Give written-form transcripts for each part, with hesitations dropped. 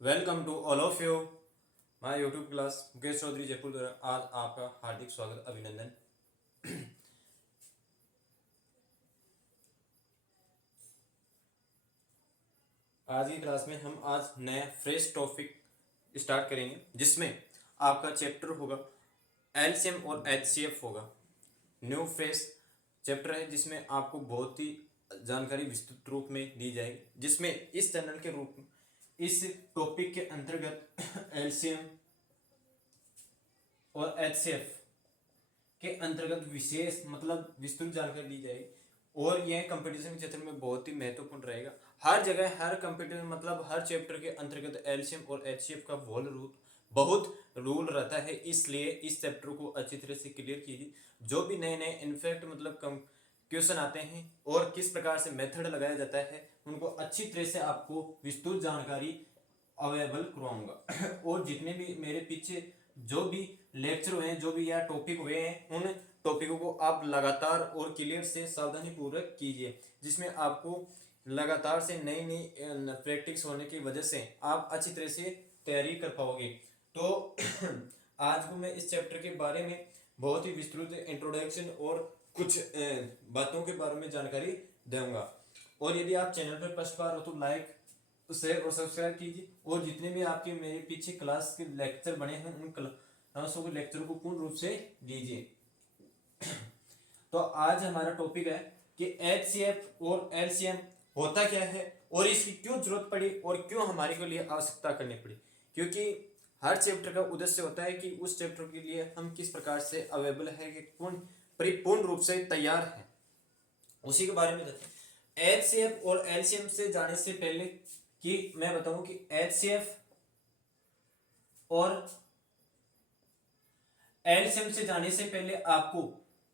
Welcome to all of you my YouTube class Mukesh Chaudhary Jaipur द्वारा आज आपका हार्दिक स्वागत अभिनंदन। आज की क्लास में हम आज नया फ्रेश टॉपिक स्टार्ट करेंगे जिसमें आपका चैप्टर होगा एलसीएम और एचसीएफ होगा। न्यू फ्रेश चैप्टर है जिसमें आपको बहुत ही जानकारी विस्तृत रूप में दी जाएगी, जिसमें इस चैनल के रूप में इस टॉपिक के अंतर्गत एलसीएम और एचसीएफ के अंतर्गत विशेष मतलब विस्तृत जानकारी दी जाएगी और यह कंपटीशन के क्षेत्र में बहुत ही महत्वपूर्ण रहेगा। हर जगह हर कंपटीशन मतलब हर चैप्टर के अंतर्गत एलसीएम और एचसीएफ का बहुत रूल रहता है, इसलिए इस चैप्टर को अच्छी तरह से क्लियर कीजिए। जो भी नए नए इनफैक्ट मतलब क्वेश्चन आते हैं और किस प्रकार से मेथड लगाया जाता है उनको अच्छी तरह से आपको विस्तृत जानकारी अवेलेबल करवाऊंगा। और जितने भी मेरे पीछे जो भी लेक्चर हुए हैं, जो भी या टॉपिक हुए हैं, उन टॉपिकों को आप लगातार और क्लियर से सावधानी पूर्वक कीजिए, जिसमें आपको लगातार से नई नई प्रैक्टिस होने की वजह से आप अच्छी तरह से तैयारी कर पाओगे। तो आज को मैं इस चैप्टर के बारे में बहुत ही विस्तृत इंट्रोडक्शन और कुछ बातों के बारे में जानकारी दूंगा। और यदि आप चैनल पर फर्स्ट बार हो तो लाइक शेयर और सब्सक्राइब कीजिए और जितने भी आपके मेरे पीछे क्लास के लेक्चर बने हैं उन क्लासों के लेक्चर को पूर्ण रूप से लीजिए। तो आज हमारा टॉपिक है कि एचसीएफ और एलसीएम होता क्या है और इसकी क्यों जरूरत पड़ी और क्यों हमारे के लिए आवश्यकता करनी पड़ी, क्योंकि हर चैप्टर का उद्देश्य होता है कि उस चैप्टर के लिए हम किस प्रकार से अवेलेबल है कि कौन परिपूर्ण रूप से तैयार है, उसी के बारे में बताते हैं। एचसीएफ और एलसीएम से जाने से पहले कि मैं बताऊं कि एचसीएफ और एलसीएम से जाने से पहले आपको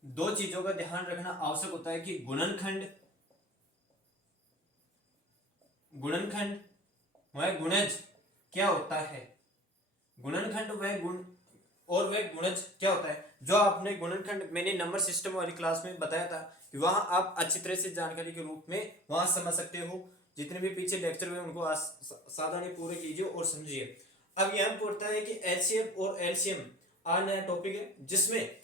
दो चीजों का ध्यान रखना आवश्यक होता है कि गुणनखंड वह गुणज क्या होता है। गुणनखंड वह गुण और वह गुणज क्या होता है। जो आपने गुणनखंड मैंने नंबर सिस्टम वाली क्लास में बताया था कि वहां आप अच्छी तरह से जानकारी के रूप में वहां समझ सकते हो। जितने भी पीछे लेक्चर हुए उनको सावधानी पूरे कीजिए और समझिए। अब यह पड़ता है कि एचसीएफ और एलसीएम आज नया टॉपिक है जिसमें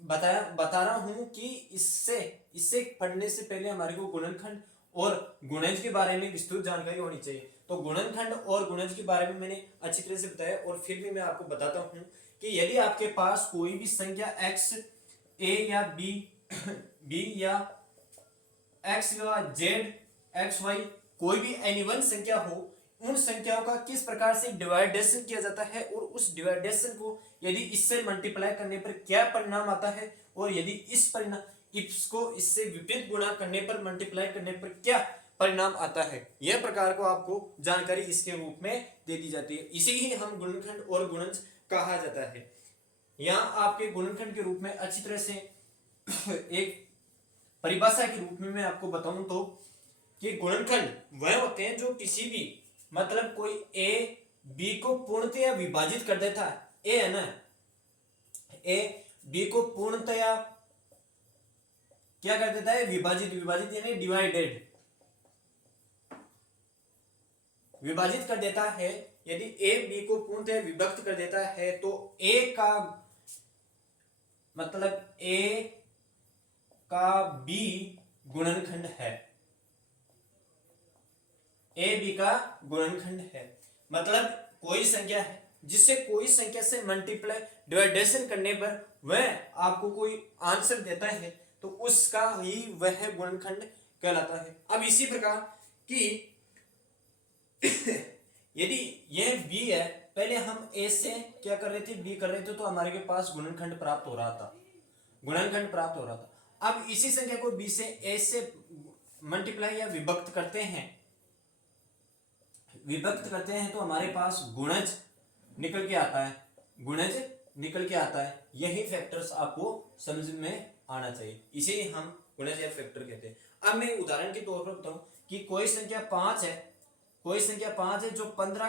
बता रहा हूं कि इससे पढ़ने से पहले हमारे को गुणनखंड और गुणज के बारे में विस्तृत जानकारी होनी चाहिए। तो गुणनखंड और गुणज के बारे में मैंने अच्छी तरह से बताया और फिर भी मैं आपको बताता हूं कि यदि आपके पास कोई भी संख्या x a या b या x या z x y कोई भी एनी वन संख्या हो, उन संख्याओं का किस प्रकार से डिवाइडेशन किया जाता है और उस डिवाइडेशन को यदि इससे मल्टीप्लाई करने पर क्या परिणाम आता है और यदि इस परिणाम इसको इससे विपरीत गुणा करने पर मल्टीप्लाई करने पर क्या परिणाम आता है, यह प्रकार को आपको जानकारी इसके रूप में दे दी जाती है। इसे ही हम गुणनखंड और गुणज कहा जाता है। यहाँ आपके गुणनखंड के रूप में अच्छी तरह से एक परिभाषा के रूप में मैं आपको बताऊं तो कि गुणनखंड वह होते हैं जो किसी भी मतलब कोई ए बी को पूर्णतया विभाजित कर देता है। ए है ना, ए बी को पूर्णतया क्या कर देता है, विभाजित यानी विभाजित कर देता है। यदि ए बी को पूर्णतया विभक्त कर देता है तो ए का मतलब ए का बी गुणनखंड है। ए बी का गुणनखंड है मतलब कोई संख्या है जिससे कोई संख्या से मल्टीप्लाई डिवाइडेशन करने पर वह आपको कोई आंसर देता है तो उसका ही वह गुणनखंड कहलाता है। अब इसी प्रकार कि यदि यह b है, पहले हम a से क्या कर रहे थे, b कर रहे थे, तो हमारे के पास गुणनखंड प्राप्त हो रहा था। अब इसी संख्या को b से a से मल्टीप्लाई या विभक्त करते हैं तो हमारे पास गुणज निकल के आता है। यही फैक्टर्स आपको समझ में आना चाहिए, इसे हम गुणज या फैक्टर कहते हैं। अब मैं उदाहरण के तौर पर बताऊं कि कोई संख्या 5 है जो 15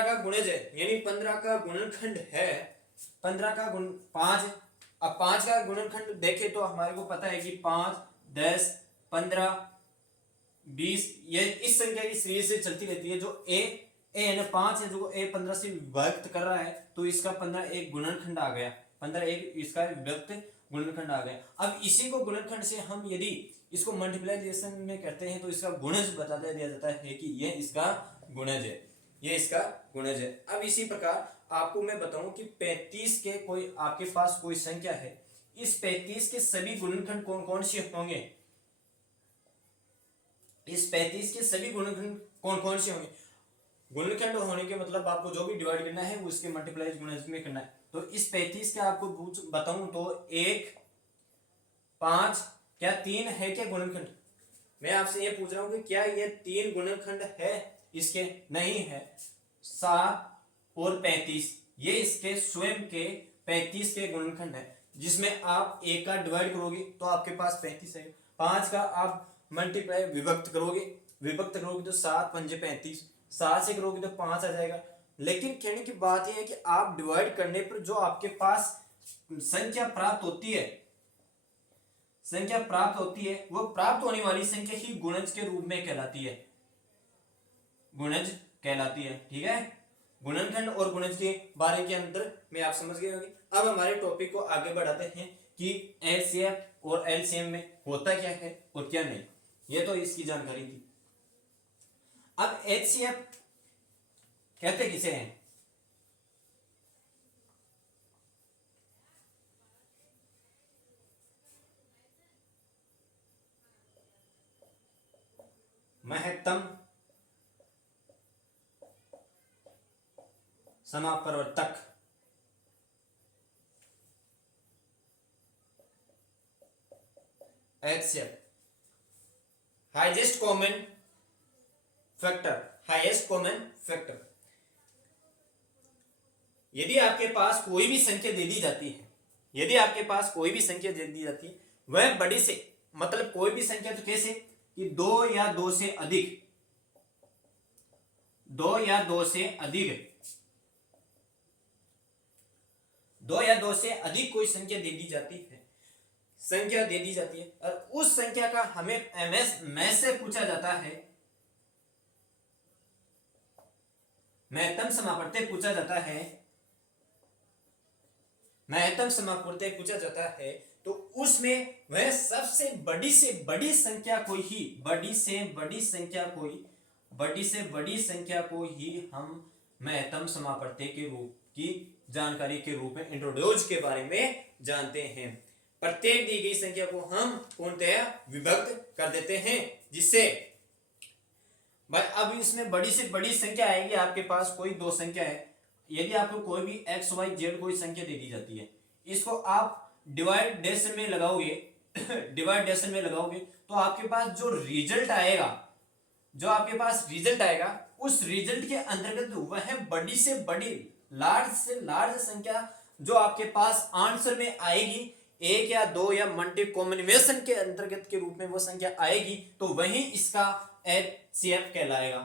का गुणज है, यानी 15 का गुणनखंड है। 15 का गुण 5। अब 5 का गुणनखंड देखें तो हमारे को पता है कि 5 10 15 20 ये इस संख्या की सीरीज से चलती रहती है जो a ए यानी 5 है जो ए 15 से विभक्त कर रहा है, तो इसका 15 एक गुणनखंड आ गया, 15 एक इसका विभक्त गुणनखंड आ गया। अब इसी को गुणनखंड से हम यदि इसको मल्टीप्लाइजेशन में करते हैं तो इसका गुणज बता दिया जाता है कि ये इसका गुणज है, ये इसका गुणज है। अब इसी प्रकार आपको मैं बताऊं कि 35 के कोई आपके पास कोई संख्या है, इस 35 के सभी गुणनखंड कौन कौन से होंगे, इस 35 के सभी गुणनखंड कौन कौन से होंगे। गुणनखंड होने के मतलब आपको जो भी डिवाइड करना है वो इसके मल्टीप्लाई गुणज में करना है। तो इस 35 के आपको बताऊं तो 1 5 क्या 3 है क्या गुणनखंड। मैं आपसे ये पूछ रहा हूं कि क्या ये 3 गुणनखंड है इसके, नहीं है। 7 और 35 ये इसके स्वयं के 35 के गुणनखंड है, जिसमें आप एक का डिवाइड करोगे तो आपके पास 35 है। 5 का आप मल्टीप्लाई विभक्त करोगे तो 7 पंजे 35, 7 से करोगे तो 5 आ जाएगा। लेकिन कहने की बात यह है कि आप डिवाइड करने पर जो आपके पास संख्या प्राप्त होती है, वो प्राप्त होने वाली संख्या ही गुणज के रूप में कहलाती है, गुणज कहलाती है। ठीक है, गुणनखंड और गुणज के बारे के अंदर में आप समझ गए होंगे। अब हमारे टॉपिक को आगे बढ़ाते हैं कि एचसीएफ और एलसीएम में होता क्या है और क्या नहीं, ये तो इसकी जानकारी थी। अब एचसीएफ कहते किसे हैं, महत्तम समापवर्तक। HCF highest common factor. यदि आपके पास कोई भी संख्या दे दी जाती है, वह बड़ी से मतलब कोई भी संख्या तो कैसे कि 2 या 2 से अधिक, 2 या 2 से अधिक कोई संख्या दे दी जाती है और उस संख्या का हमें एमएस में से पूछा जाता है, महत्तम समापवर्तक पूछा जाता है। तो उसमें वह सबसे बड़ी से बड़ी संख्या को ही हम महत्तम समापवर्तक के रूप की जानकारी के रूप में इंट्रोड्यूस के बारे में जानते हैं। प्रत्येक दी गई संख्या को हम पूर्णतया विभक्त कर देते हैं, जिससे अब इसमें बड़ी से बड़ी संख्या आएगी। आपके पास कोई 2 संख्या है, यदि आपको कोई भी एक्स वाई जेड कोई संख्या दे दी जाती है, इसको आप डिवाइडेशन में लगाओगे तो आपके पास जो रिजल्ट आएगा उस रिजल्ट के अंतर्गत वह बड़ी से बड़ी लार्ज से लार्ज संख्या जो आपके पास आंसर में आएगी, 1 या 2 या मल्टी कॉम्बिनेशन के अंतर्गत के रूप में वो संख्या आएगी, तो वही इसका एचसीएफ कहलाएगा।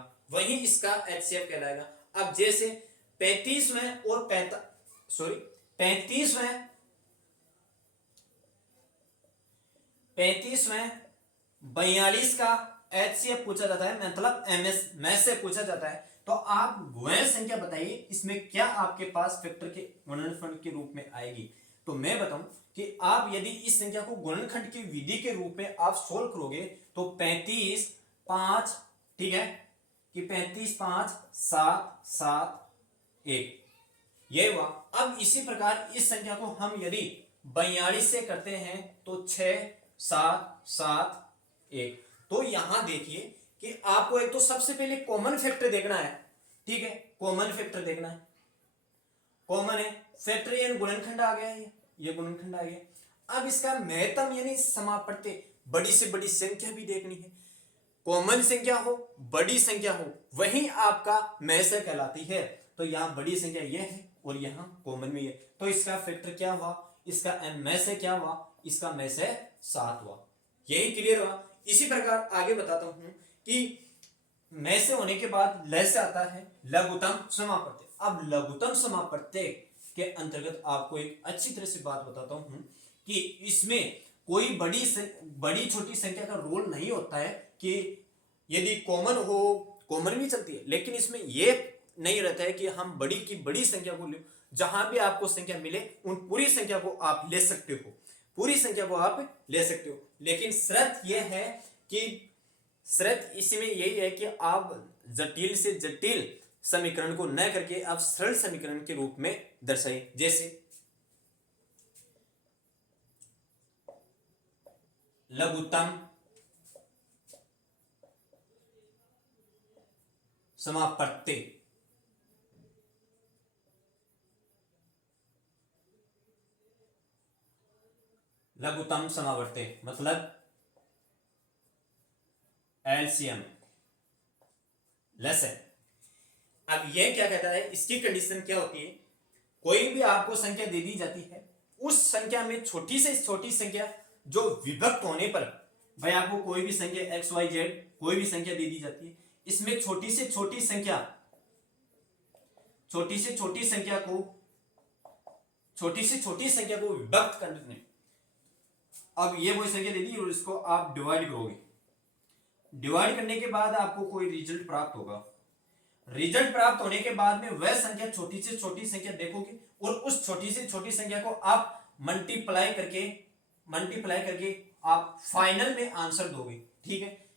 अब जैसे 35वें और 42 का एचसीएफ पूछा जाता है, मतलब एमएस में से पूछा जाता है। तो आप वह संख्या बताइए इसमें क्या आपके पास फैक्टर के गुणनखंड के रूप में आएगी। तो मैं बताऊं कि आप यदि इस संख्या को गुणनखंड की विधि के रूप में आप सोल्व करोगे तो 35 5, ठीक है कि 35 5 7 7 1 ये हुआ। अब इसी प्रकार इस संख्या को हम यदि 42 से करते हैं तो 6 7 7 1। तो यहां देखिए कि आपको एक तो सबसे पहले कॉमन फैक्टर देखना है, ठीक है, कॉमन फैक्टर देखना है, कॉमन है फैक्टर यानी गुणनखंड आ गया, ये गुणनखंड आ गया। अब इसका महत्तम यानी समापवर्तक, बड़ी से बड़ी संख्या भी देखनी है, कॉमन संख्या हो बड़ी संख्या हो वही आपका मैसे कहलाती है। तो यहाँ बड़ी संख्या ये है और यहाँ कॉमन भी है, तो इसका फैक्टर क्या हुआ, इसका एम में से क्या हुआ, इसका में से 7 हुआ। यही क्लियर हुआ। इसी प्रकार आगे बताता हूं कि में से होने के बाद ल से आता है लघुत्तम समापवर्तक। अब लघुत्तम समापवर्तक के अंतर्गत आपको एक अच्छी तरह से बात बताता हूं कि इसमें कोई बड़ी छोटी संख्या का रोल नहीं होता है कि यदि कॉमन हो, कॉमन भी चलती है, लेकिन इसमें ये नहीं रहता है कि हम बड़ी की बड़ी संख्या को ले, जहां भी आपको संख्या मिले उन पूरी संख्या को आप ले सकते हो, पूरी संख्या को आप ले सकते हो। लेकिन शर्त यह है कि शर्त इसमें यही है कि आप जटिल से जटिल समीकरण को न करके आप सरल समीकरण के रूप में दर्शाइए। जैसे लघुत्तम समापत्ति, लघुत्तम समावर्ती मतलब एलसीएम लेस है। अब यह क्या कहता है, इसकी कंडीशन क्या होती है, कोई भी आपको संख्या दे दी जाती है, उस संख्या में छोटी से छोटी संख्या जो विभक्त होने पर, भाई आपको कोई भी संख्या एक्स वाई जेड कोई भी संख्या दे दी जाती है, इसमें छोटी से छोटी संख्या को विभक्त करने, अब ये कोई संख्या दे दी और इसको आप डिवाइड करोगे, डिवाइड करने के बाद आपको कोई रिजल्ट प्राप्त होगा, रिजल्ट प्राप्त होने के बाद में वह संख्या छोटी से छोटी संख्या देखोगे और उस छोटी से छोटी संख्या को आप मल्टीप्लाई करके आप फाइनल में आंसर दोगे। ठीक है,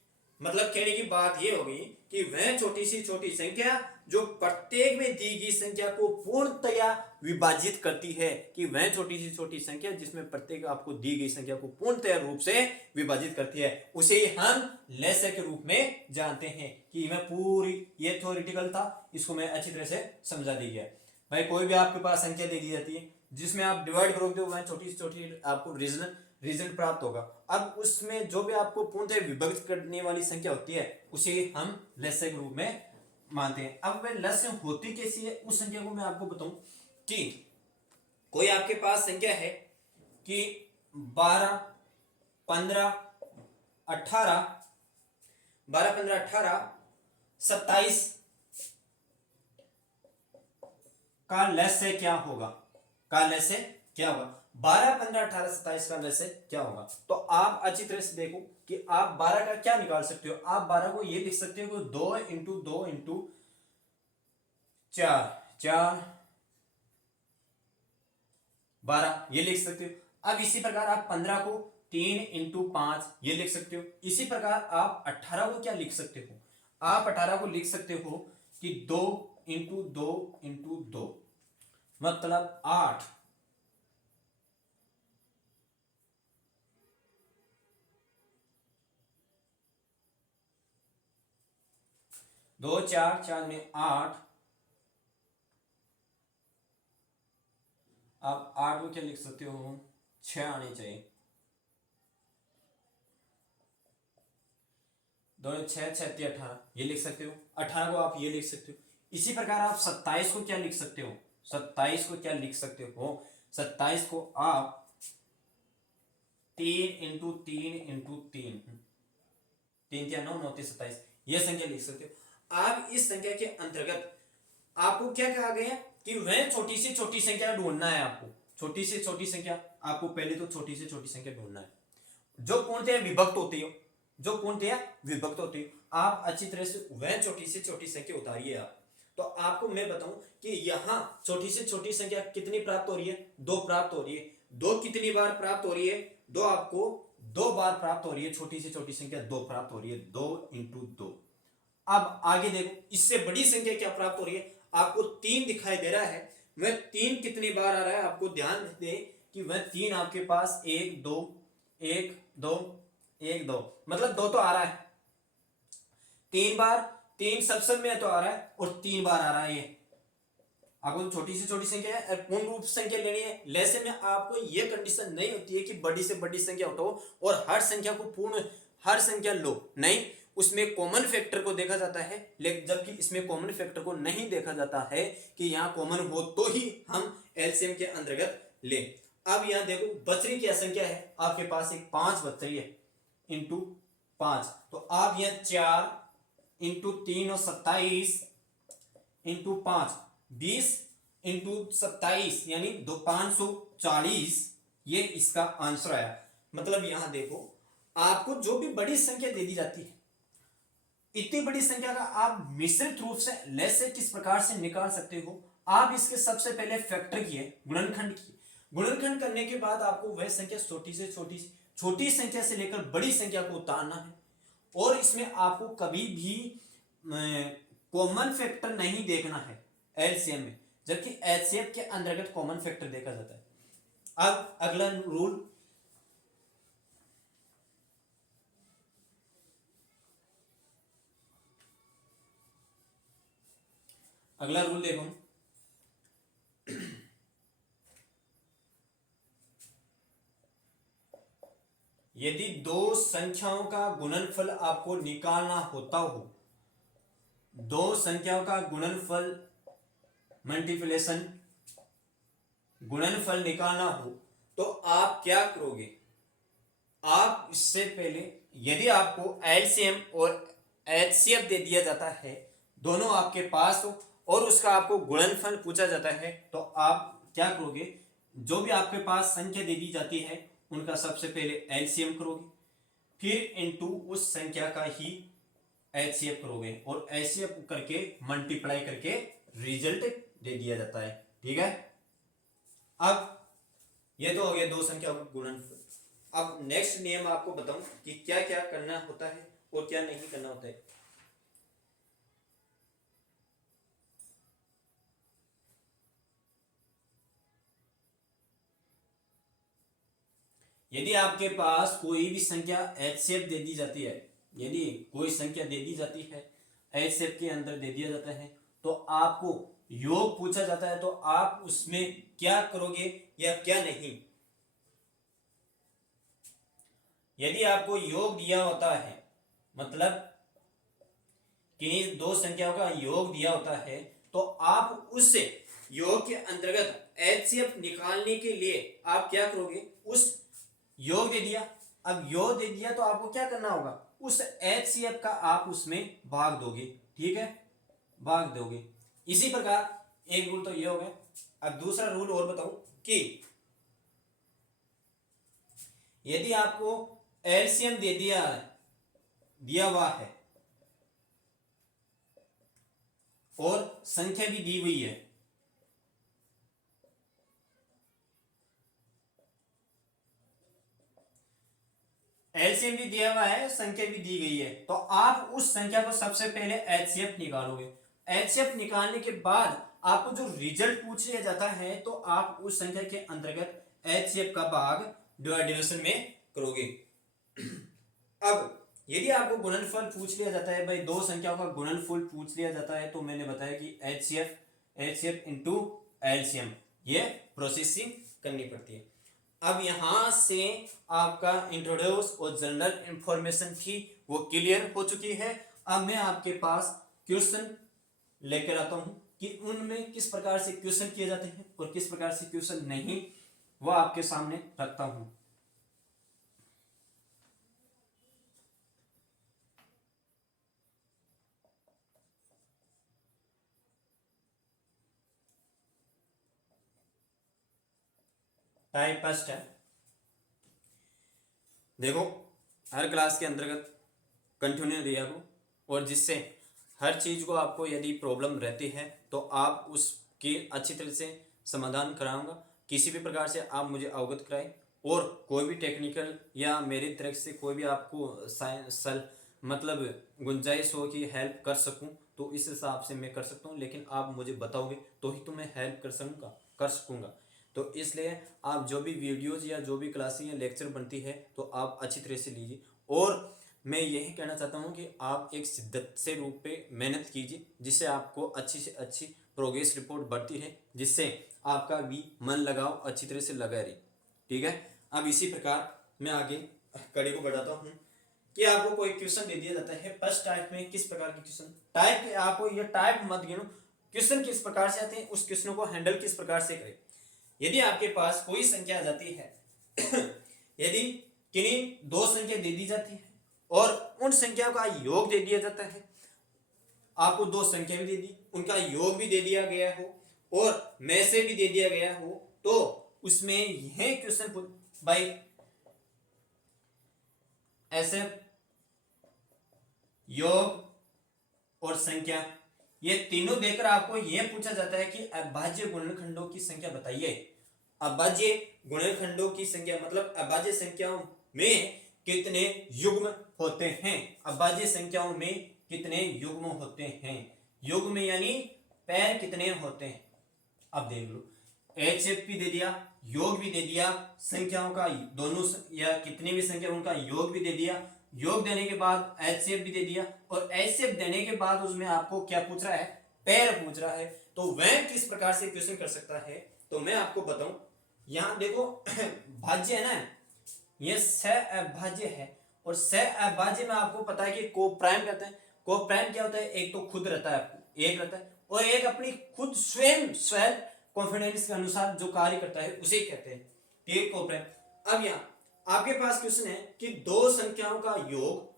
मतलब कहने की बात यह होगी कि वह छोटी से छोटी संख्या जो प्रत्येक में दी गई संख्या को पूर्णतया विभाजित करती है, कि वह छोटी से छोटी संख्या जिसमें प्रत्येक आपको दी गई संख्या को पूर्णतया रूप से विभाजित करती है, उसे हम लेसर के रूप में जानते हैं। कि मैं पूरी, ये थ्योरेटिकल था, इसको मैं अच्छी तरह से समझा दी गया। भाई कोई भी आपके पास संख्या दे दी जाती है जिसमें आप डिवाइड करोगे तो वह छोटी से छोटी आपको रिजल्ट प्राप्त होगा। अब उसमें जो भी आपको पूर्णतः विभक्त करने वाली संख्या होती है उसे हम लेसर के रूप में मानते हैं। अब वह लेसर होती कैसी है, उस संख्या को मैं आपको बताऊं कि कोई आपके पास संख्या है कि 12, 15, 18, 27 का लेसर क्या होगा, 12, 15, 18, 27 का लेसर क्या होगा। तो आप अच्छी तरह से देखो कि आप 12 का क्या निकाल सकते हो, आप 12 को ये लिख सकते हो 2 इंटू 2 इंटू 4, 12 ये लिख सकते हो। अब इसी प्रकार आप 15 को 3 इंटू 5 ये लिख सकते हो। इसी प्रकार आप 18 को क्या लिख सकते हो, आप 18 को लिख सकते हो कि 2 इंटू 2 इंटू 2 मतलब 8। 2 4 4 में 8, आप 8 को क्या लिख सकते हो, 6 आने चाहिए, 2 6 6 18 ये लिख सकते हो। 18 को आप ये लिख सकते हो। इसी प्रकार आप 27 को क्या लिख सकते हो, 27 को क्या लिख सकते हो, 27 को आप 3 इंटू 3 इंटू 3, 3 क्या 9 9 27 ये संख्या लिख सकते हो। आप इस संख्या के अंतर्गत आपको क्या कहा गया कि वह छोटी से छोटी संख्या ढूंढना है। आपको छोटी से छोटी संख्या, आपको पहले तो छोटी से छोटी संख्या ढूंढना है जो पूर्णतया विभक्त होती हो, आप अच्छी तरह से वह छोटी से छोटी संख्या उतारिए। आप तो आपको मैं बताऊं कि यहां छोटी से छोटी संख्या कितनी प्राप्त हो रही है, 2 प्राप्त हो रही है। 2 कितनी बार प्राप्त हो रही है, 2 आपको 2 बार प्राप्त हो रही है, छोटी से छोटी संख्या 2 प्राप्त हो रही है, 2 इंटू 2। अब आगे देखो, इससे बड़ी संख्या क्या प्राप्त हो रही है, आपको 3 दिखाई दे रहा है। वह 3 कितनी बार आ रहा है, आपको ध्यान दें कि वह 3 आपके पास 1 2 1 2 1 2 मतलब 2 तो आ रहा है, 3 बार, 3 सब में तो आ रहा है और 3 बार आ रहा है। ये आपको तो छोटी से छोटी संख्या है, पूर्ण रूप संख्या लेनी है। लेसे में आपको ये कंडीशन नहीं होती है कि बड़ी से बड़ी संख्या उठाओ और हर संख्या को पूर्ण, हर संख्या लो, नहीं, उसमें कॉमन फैक्टर को देखा जाता है। लेकिन जबकि इसमें कॉमन फैक्टर को नहीं देखा जाता है कि यहाँ कॉमन हो तो ही हम एलसीएम के अंतर्गत ले। अब यहाँ देखो बच रही क्या संख्या है, आपके पास एक 5 बच रही है इंटू 5, तो आप यहाँ 4 इंटू 3 और 27 इंटू 5 20 इंटू 27 यानी 540, ये इसका आंसर आया। मतलब यहां देखो आपको जो भी बड़ी संख्या दे दी जाती है इतनी बड़ी संख्या का आप मिश्रित रूप से लेस से किस प्रकार से निकाल सकते हो। आप इसके सबसे पहले फैक्टर किए, गुणनखंड किए। गुणनखंड करने के बाद आपको वह संख्या छोटी संख्या से लेकर बड़ी संख्या को उतारना है, और इसमें आपको कभी भी कॉमन फैक्टर नहीं देखना है एलसीएम में, जबकि एचसीएफ के अंतर्गत कॉमन फैक्टर देखा जाता है। अब अगला रूल, देखो, यदि दो संख्याओं का गुणनफल आपको निकालना होता हो, दो संख्याओं का गुणनफल मल्टीप्लिकेशन गुणनफल निकालना हो, तो आप क्या करोगे। आप इससे पहले यदि आपको एलसीएम और एचसीएफ दे दिया जाता है, दोनों आपके पास हो, और उसका आपको गुणनफल पूछा जाता है, तो आप क्या करोगे। जो भी आपके पास संख्या दे दी जाती है उनका सबसे पहले एलसीएम करोगे, फिर इनटू उस संख्या का ही एचसीएफ करोगे, और एचसीएफ करके मल्टीप्लाई करके रिजल्ट दे दिया जाता है। ठीक है, अब ये तो हो गया दो संख्या का गुणनफल। अब नेक्स्ट नियम आपको बताऊं कि क्या क्या करना होता है और क्या नहीं करना होता है। यदि आपके पास कोई भी संख्या एचसीएफ दे दी जाती है, यदि कोई संख्या दे दी जाती है एचसीएफ के अंदर दे दिया जाता है, तो आपको योग पूछा जाता है, तो आप उसमें क्या करोगे या क्या नहीं। यदि आपको योग दिया होता है, मतलब किन्हीं दो संख्याओं का योग दिया होता है, तो आप उस योग के अंतर्गत एचसीएफ निकालने के लिए आप क्या करोगे। उस योग दे दिया, अब योग दे दिया तो आपको क्या करना होगा, उस एचसीएफ का आप उसमें भाग दोगे। ठीक है, भाग दोगे। इसी प्रकार एक रूल तो ये हो गया। अब दूसरा रूल और बताऊं कि यदि आपको एलसीएम दे दिया हुआ है और संख्या भी दी हुई है, एलसीएम भी दिया हुआ है, संख्या भी दी गई है, तो आप उस संख्या को सबसे पहले एचसीएफ निकालोगे। एचसीएफ निकालने के बाद आपको जो रिजल्ट पूछ लिया जाता है, तो आप उस संख्या के अंतर्गत एचसीएफ का भाग डिविजन में करोगे। अब यदि आपको गुणनफल पूछ लिया जाता है, भाई दो संख्याओं का गुणनफल पूछ लिया जाता है, तो मैंने बताया कि एचसीएफ इंटू एलसीएम ये प्रोसेसिंग करनी पड़ती है। अब यहां से आपका इंट्रोड्यूस और जनरल इंफॉर्मेशन थी वो क्लियर हो चुकी है। अब मैं आपके पास क्वेश्चन लेकर आता हूं कि उनमें किस प्रकार से क्वेश्चन किए जाते हैं और किस प्रकार से क्वेश्चन नहीं, वो आपके सामने रखता हूं। टाइप फर्स्ट है, देखो हर क्लास के अंतर्गत कंटिन्यू दिया हो, और जिससे हर चीज़ को आपको यदि प्रॉब्लम रहती है तो आप उसकी अच्छी तरह से समाधान कराऊंगा। किसी भी प्रकार से आप मुझे अवगत कराएं, और कोई भी टेक्निकल या मेरी तरफ से कोई भी आपको सल मतलब गुंजाइश हो कि हेल्प कर सकूं, तो इस हिसाब से मैं कर सकता हूं, लेकिन आप मुझे बताओगे तो ही तो मैं हेल्प कर सकूंगा। तो इसलिए आप जो भी वीडियोज़ या जो भी क्लासें या लेक्चर बनती है तो आप अच्छी तरह से लीजिए, और मैं यही कहना चाहता हूँ कि आप एक शिद्दत से रूप पे मेहनत कीजिए, जिससे आपको अच्छी से अच्छी प्रोग्रेस रिपोर्ट बढ़ती है, जिससे आपका भी मन लगाव अच्छी तरह से लगा रहे। ठीक है, अब इसी प्रकार मैं आगे कड़ी को बढ़ाता हूँ कि आपको कोई क्वेश्चन दे दिया जाता है फर्स्ट टाइप में। किस प्रकार के क्वेश्चन टाइप, आपको ये टाइप मत गिनो, क्वेश्चन किस प्रकार से आते हैं, उस क्वेश्चन को हैंडल किस प्रकार से करें। यदि आपके पास कोई संख्या आ जाती है यदि किन्हीं दो संख्या दे दी जाती है और उन संख्याओं का योग दे दिया जाता है, आपको दो संख्या भी दे दी, उनका योग भी दे दिया गया हो और में से भी दे दिया गया हो, तो उसमें यह क्वेश्चन भाई ऐसे योग और संख्या, ये तीनों देकर आपको यह पूछा जाता है कि अभाज्य गुणनखंडों की संख्या बताइए। अभाज्य गुणनखंडों की संख्या मतलब अभाज्य संख्याओं में कितने युग्म होते हैं, अभाज्य संख्याओं में कितने युग्म होते हैं, युग्म यानी पैर कितने होते हैं। अब देख लो, एचएफ भी दे दिया, योग भी दे दिया, संख्याओं का दोनों या कितनी भी संख्या उनका योग भी दे दिया, योग देने के बाद एचसीएफ भी दे दिया, और एचसीएफ देने के बाद उसमें आपको क्या पूछ रहा है, पैर पूछ रहा है। तो वह किस प्रकार से क्वेश्चन कर सकता है, तो मैं आपको बताऊं। यहां देखो भाज्य है ना, ये सहअभाज्य है, और सहअभाज्य में आपको पता है कि को प्राइम कहते हैं। को प्राइम क्या होता है, एक तो खुद रहता है, एक रहता है, और एक अपनी खुद स्वयं कॉन्फिडेंस के अनुसार जो कार्य करता है उसे कहते हैं, ठीक, को प्राइम। अब यहाँ आपके पास क्वेश्चन है कि दो संख्याओं का योग,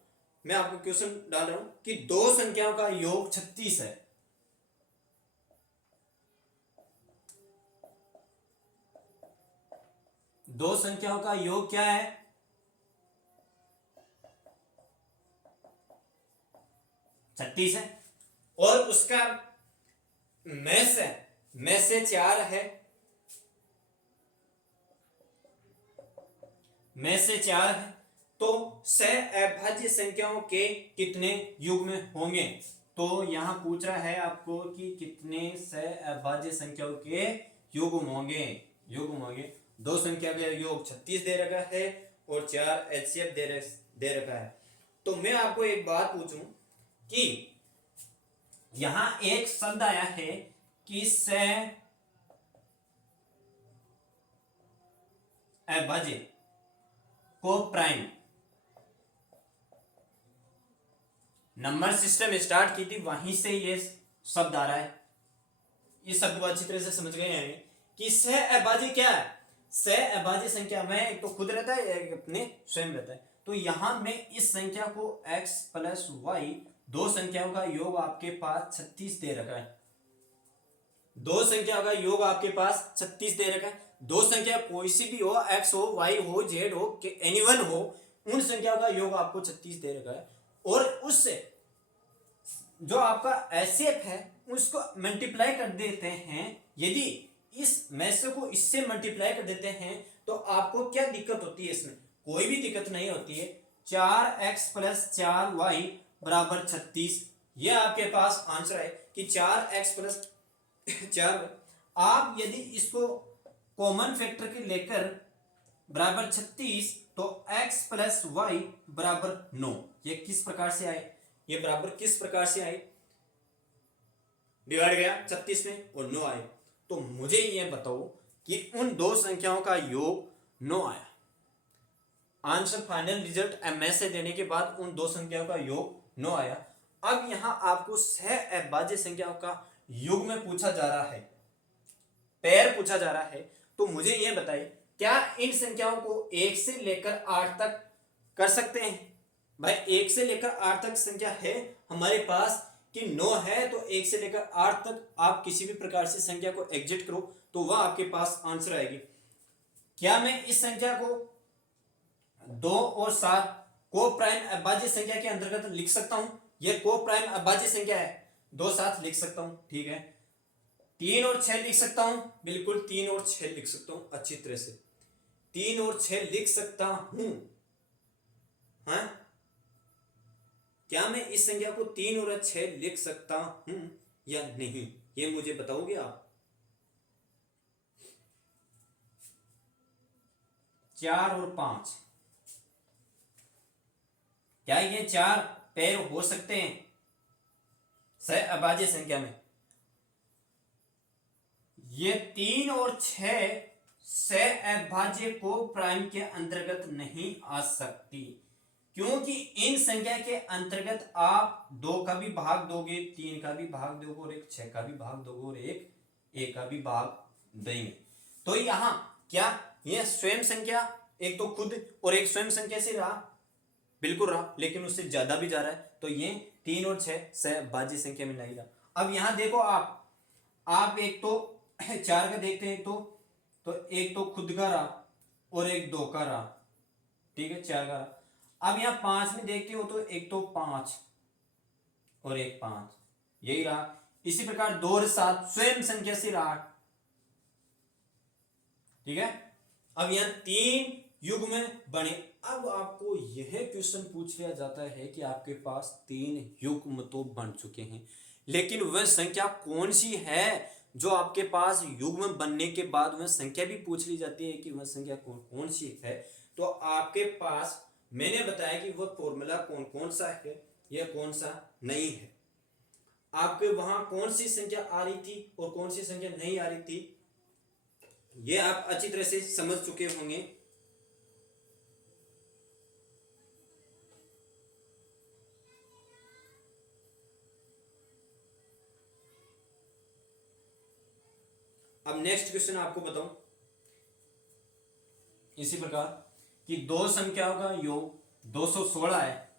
मैं आपको क्वेश्चन डाल रहा हूं कि दो संख्याओं का योग 36 है। दो संख्याओं का योग क्या है, 36 है, और उसका में से 4 है, में से 4 है, तो सहअभाज्य संख्याओं के कितने युग्म होंगे। तो यहां पूछ रहा है आपको कि कितने सहअभाज्य संख्याओं के युग्म होंगे, युग्म होंगे। दो संख्या का योग 36 दे रखा है और 4 एचसीएफ दे रखा है। तो मैं आपको एक बात पूछूं कि यहां एक शब्द आया है कि सहअभाज्य को प्राइम, नंबर सिस्टम स्टार्ट की थी वहीं से ये शब्द आ रहा है। इस शब्द को अच्छी तरह से समझ गए हैं कि सहअभाज्य क्या है, सहअभाज्य संख्या में एक तो खुद रहता है, एक अपने स्वयं रहता है। तो यहां में इस संख्या को x प्लस वाई, दो संख्याओं का योग आपके पास 36 दे रखा है, दो संख्याओं का योग आपके पास 36 दे रखा है। दो संख्या कोई सी भी हो, x हो, y हो, z हो, एनीवन हो, उन संख्याओं का योग आपको 36 दे रखा है, और उससे जो आपका एचसीएफ है उसको मल्टीप्लाई कर देते हैं। यदि इस मैसे को इससे मल्टीप्लाई कर देते हैं तो आपको क्या दिक्कत होती है, इसमें कोई भी दिक्कत नहीं होती है। 4x प्लस 4y बराबर 36, ये आपके पास आंसर है कि 4x प्लस 4। आप यदि इसको कॉमन फैक्टर के लेकर बराबर 36, तो x प्लस वाई बराबर 9, ये किस प्रकार से आए, ये बराबर किस प्रकार से आए, डिवाइड गया 36 में और 9 आए। तो मुझे ये बताओ कि उन दो संख्याओं का योग 9 आया। आंसर फाइनल रिजल्ट एमएस से देने के बाद उन दो संख्याओं का योग 9 आया। अब यहां आपको सहअभाज्य संख्याओं का योग में पूछा जा रहा है, पैर पूछा जा रहा है। तो मुझे यह बताइए, क्या इन संख्याओं को 1 से लेकर 8 तक कर सकते हैं। भाई 1 से लेकर 8 तक संख्या है हमारे पास कि 9 है, तो 1 से लेकर 8 तक आप किसी भी प्रकार से संख्या को एग्जिट करो तो वह आपके पास आंसर आएगी। क्या मैं इस संख्या को 2 और 7 को प्राइम अभाज्य संख्या के अंतर्गत लिख सकता हूं। यह को प्राइम अभाज्य संख्या है, 2 7 लिख सकता हूं, ठीक है। 3 और 6 लिख सकता हूं, बिल्कुल 3 और 6 लिख सकता हूं अच्छी तरह से, 3 और 6 लिख सकता हूं। हाँ, क्या मैं इस संख्या को 3 और 6 लिख सकता हूं या नहीं, ये मुझे बताओगे आप। 4 और 5, क्या ये 4 पैर हो सकते हैं सहअभाज्य संख्या में। ये 3 और 6 सहअभाज्य को प्राइम के अंतर्गत नहीं आ सकती, क्योंकि इन संख्या के अंतर्गत आप 2 का भी भाग दोगे, 3 का भी भाग दोगे और एक 6 का भी भाग दोगे और एक 1 का भी भाग देंगे। तो यहां क्या यह स्वयं संख्या एक तो खुद और एक स्वयं संख्या से रहा, बिल्कुल रहा, लेकिन उससे ज्यादा भी जा रहा है, तो ये 3 और 6 सहअभाज्य संख्या में नहीं रहा। अब यहां देखो आप एक तो 4 का देखते हैं तो एक तो खुद का रहा और एक 2 का रहा, ठीक है, 4 का रहा। अब यहाँ 5 में देखते हो तो एक तो 5 और एक 5, यही रहा। इसी प्रकार 2 और 7 स्वयं संख्या से 8। ठीक है, अब यहां 3 युग्म बने। अब आपको यह क्वेश्चन पूछ लिया जाता है कि आपके पास 3 युग्म तो बन चुके हैं, लेकिन वह संख्या कौन सी है जो आपके पास युग्म बनने के बाद वह संख्या भी पूछ ली जाती है कि वह संख्या कौन सी है। तो आपके पास मैंने बताया कि वह फॉर्मूला कौन कौन सा है या कौन सा नहीं है। आपके वहां कौन सी संख्या आ रही थी और कौन सी संख्या नहीं आ रही थी, ये आप अच्छी तरह से समझ चुके होंगे। अब नेक्स्ट क्वेश्चन आपको बताऊं इसी प्रकार कि दो संख्याओं का योग 216 है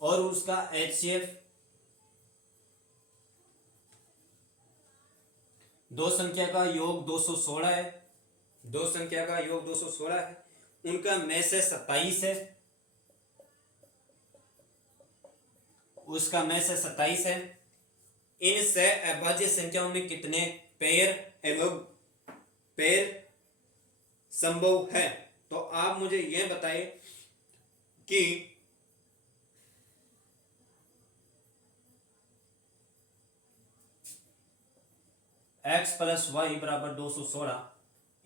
और उसका एचसीएफ, दो संख्या का योग 216 है, दो संख्या का योग 216 है, उनका मैसे 27 है, उसका मैसे 27 है। इन से अभाज्य संख्याओं में कितने पेयर एवं पेयर संभव है। तो आप मुझे यह बताइए कि x प्लस वाई बराबर 216,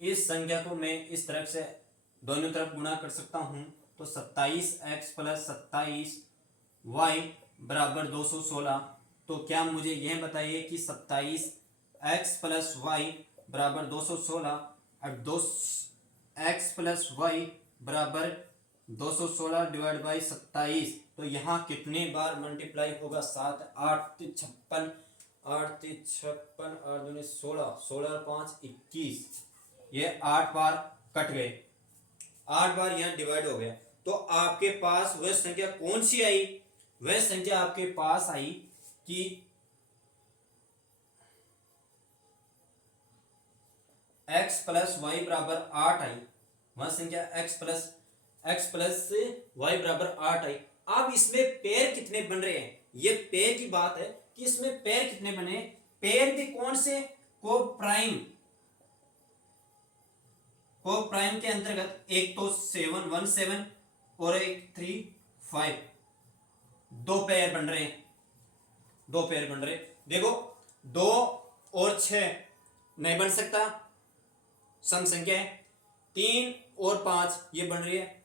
इस संख्या को मैं इस तरफ से दोनों तरफ गुणा कर सकता हूं। तो 27x प्लस 27y बराबर 216। तो क्या मुझे यह बताइए कि 27x प्लस वाई बराबर 216, अब 2x प्लस वाई बराबर 216 डिवाइड बाई 27, तो यहाँ कितने बार मल्टीप्लाई होगा? 7, 8 56, 8 56, 8 दूनी 16, 16 5 21, ये 8 बार कट गए, 8 बार यहाँ डिवाइड हो गया। तो आपके पास वह संख्या कौन सी आई? वह संख्या आपके पास आई कि x प्लस वाई बराबर 8 आई। वह संख्या x प्लस वाई बराबर 8 आई। अब इसमें पेयर कितने बन रहे हैं, ये पेयर की बात है कि इसमें पेयर कितने बने। पेयर भी कौन से? को प्राइम के अंतर्गत एक तो 7 1 7 और एक 3 5, दो पेयर बन रहे हैं, दो पेयर बन रहे। देखो 2 और 6 नहीं बन सकता, सम संख्या है। 3 और 5 ये बन रही है।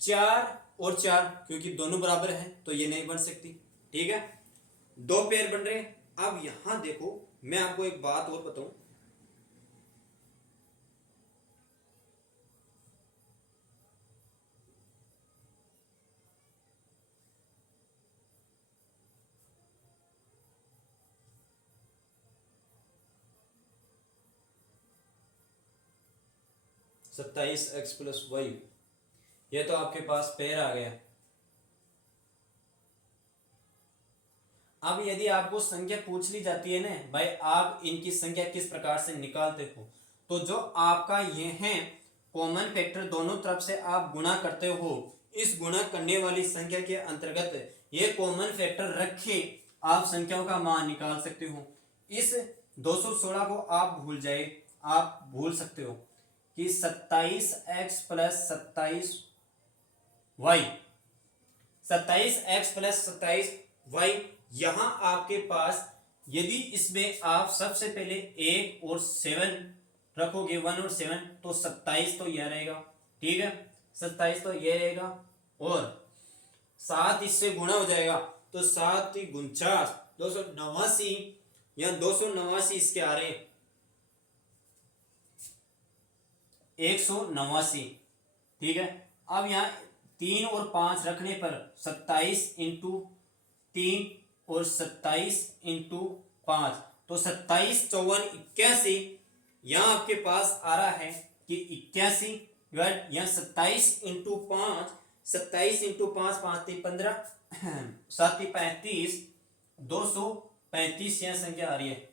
4 और 4 क्योंकि दोनों बराबर हैं तो ये नहीं बन सकती। ठीक है, दो पेयर बन रहे हैं। अब यहां देखो, मैं आपको एक बात और बताऊं, सत्ताईस एक्स प्लस वाई, ये तो आपके पास पेयर आ गया। अब यदि आपको संख्या पूछ ली जाती है ना भाई, आप इनकी संख्या किस प्रकार से निकालते हो, तो जो आपका ये है कॉमन फैक्टर, दोनों तरफ से आप गुणा करते हो, इस गुणा करने वाली संख्या के अंतर्गत ये कॉमन फैक्टर रखे आप संख्याओं का मान निकाल सकते हो। इस 216 को आप भूल जाए, आप भूल सकते हो कि 27x plus 27y, 27x plus 27y, यहां आपके पास यदि इसमें आप सबसे पहले 1 और 7 रखोगे, 1 और 7, तो 27 तो यह रहेगा। ठीक है, 27 तो यह रहेगा और 7 इससे गुणा हो जाएगा, तो 7 49, 289, या 289 इसके आ रहे 189। ठीक है, अब यहाँ 3 और 5 रखने पर 27 इंटू 3 और 27 इंटू 5, तो 27 54 81। यहाँ आपके पास आ रहा है कि 81, यहाँ 27 इंटू 5, 27 इंटू 5, 5 15, 7 35, 235 यहाँ संख्या आ रही है।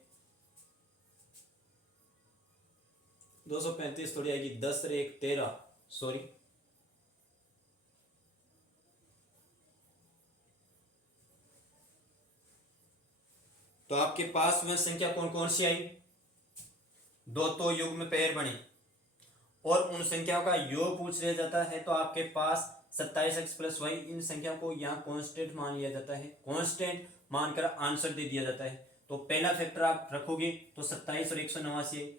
235 थोड़ी आएगी, 10 और 1 13, सॉरी, तो आपके पास वह संख्या कौन कौन सी आई, दो तो युग्म पेयर बने और उन संख्याओं का योग पूछ लिया जाता है, तो आपके पास 27x + y, इन संख्या को यहाँ कांस्टेंट मान लिया जाता है, कांस्टेंट मानकर आंसर दे दिया जाता है। तो पहला फैक्टर आप रखोगे तो 27 और 189 है,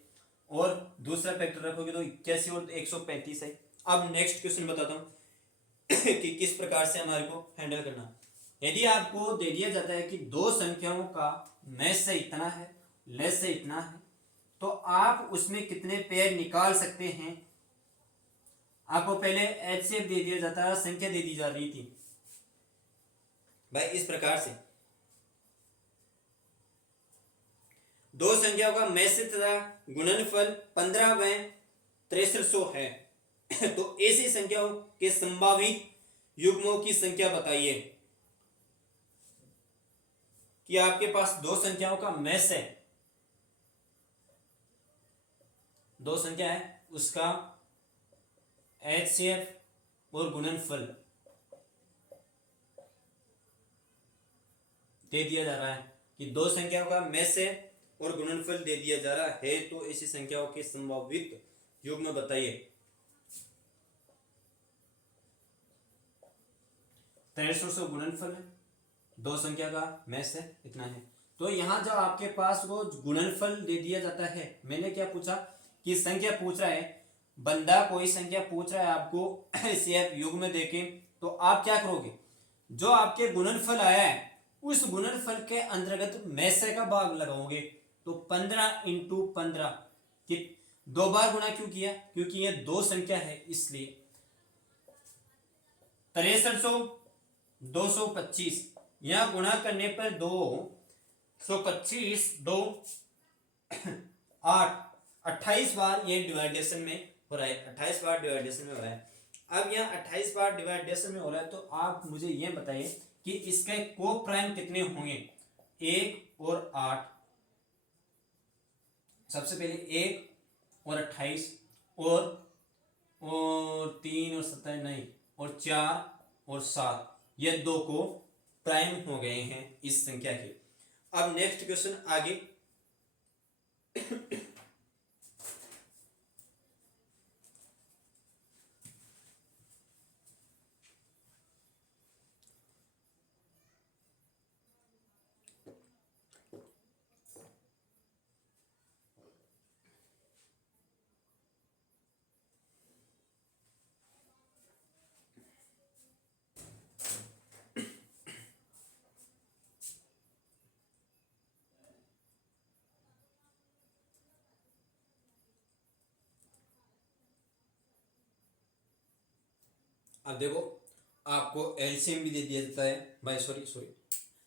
और दूसरा फैक्टर रखोगे तो 81 और 135 है। अब नेक्स्ट क्वेश्चन बताता हूँ कि किस प्रकार से हमारे को हैंडल करना। यदि आपको दे दिया जाता है कि दो संख्याओं का मैस से इतना है, लेस से इतना है, तो आप उसमें कितने पेयर निकाल सकते हैं। आपको पहले एचसीएफ दे दिया जाता है, संख्या दे दी जा रही थी भाई इस प्रकार से, दो संख्याओं का मैस तथा गुणनफल 15 व 6300 है तो ऐसी संख्याओं के संभावित युग्मों की संख्या बताइए। कि आपके पास दो संख्याओं का मैस है, दो संख्या है, उसका एचसीएफ और गुणनफल दे दिया जा रहा है कि दो संख्याओं का मैस है और गुणनफल दे दिया जा रहा है, तो ऐसी संख्याओं के संभावित युग्म बताइए। 6300 गुणनफल है, दो संख्या का मैस है, इतना है। तो यहां जो आपके पास वो गुणनफल दे दिया जाता है, मैंने क्या पूछा कि संख्या पूछ रहा है, बंदा कोई संख्या पूछ रहा है आपको एचसीएफ युग्म देके, तो आप क्या करोगे, जो आपके गुणनफल आया है उस गुणनफल के अंतर्गत मैसे का भाग लगाओगे। तो 15 × 15 कि दो बार गुणा क्यों किया, क्योंकि ये दो संख्या है इसलिए। 6300 225 यहां गुणा करने पर 225 2 8 28 बार ये डिवाइडेशन में हो रहा है, 28 बार डिवाइडेशन में हो रहा है। अब यहाँ 28 बार डिवाइडेशन में हो रहा है, तो आप मुझे ये बताइए कि इसके को प्राइम कितने होंगे, 1 और 8। सबसे पहले 1 और 28 और 3 और 27 नहीं, और 4 और 7, ये दो को प्राइम हो गए हैं इस संख्या के। अब नेक्स्ट क्वेश्चन आगे अब देखो, आपको एलसीएम भी दे दिया जाता है भाई, सॉरी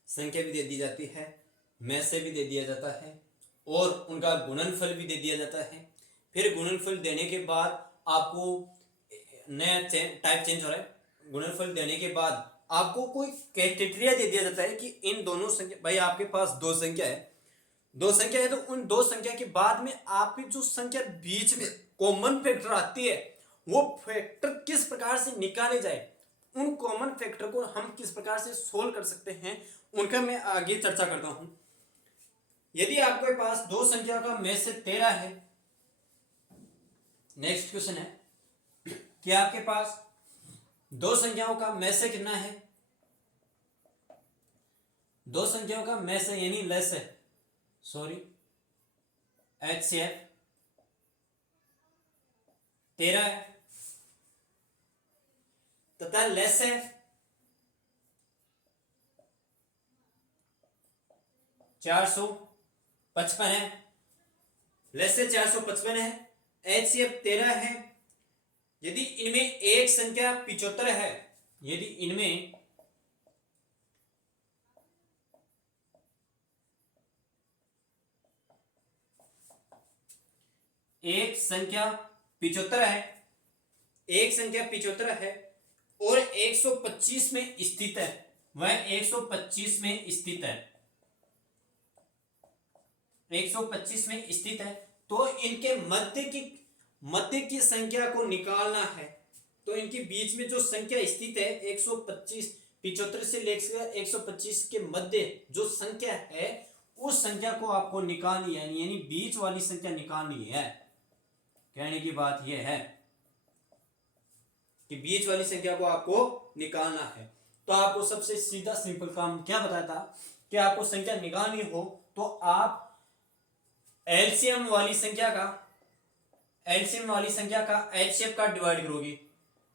संख्या भी दे दी जाती है, मैसे भी दे दिया जाता है, और उनका गुणनफल भी दे दिया जाता है। फिर गुणनफल देने के बाद आपको नया टाइप चेंज हो रहा है, गुणनफल देने के बाद आपको कोई क्राइटेरिया दे दिया जाता है कि इन दोनों संख्या, भाई आपके पास दो संख्या है, तो उन दो संख्या के बाद में आपकी जो संख्या बीच में कॉमन फैक्टर आती है, वो फैक्टर किस प्रकार से निकाले जाए, उन कॉमन फैक्टर को हम किस प्रकार से सोल्व कर सकते हैं, उनका मैं आगे चर्चा करता हूं। यदि आपके पास दो संख्या का मैस से 13 है, नेक्स्ट क्वेश्चन है कि आपके पास दो संख्याओं का मैस से कितना है, दो संख्याओं का मैस है यानी लेस है, सॉरी एचसीएफ 13 है तथा लेस है 455 है, लेस से 455 है, एचसीएफ 13 है। यदि इनमें एक संख्या 75 है, यदि इनमें एक संख्या 75 है, एक संख्या 75 है और 125 में स्थित है, वह 125 में स्थित है, 125 में स्थित है, तो इनके मध्य की संख्या को निकालना है। तो इनके बीच में जो संख्या स्थित है 125 75 से लेकर 125 के मध्य जो संख्या है उस संख्या को आपको निकालनी है, यानी बीच वाली संख्या निकालनी है। कहने की बात यह है कि बीच वाली संख्या को आपको निकालना है। तो आपको सबसे सीधा सिंपल काम क्या बताया था कि आपको संख्या निकालनी हो तो आप एलसीएम वाली संख्या का एचसीएफ का डिवाइड करोगे।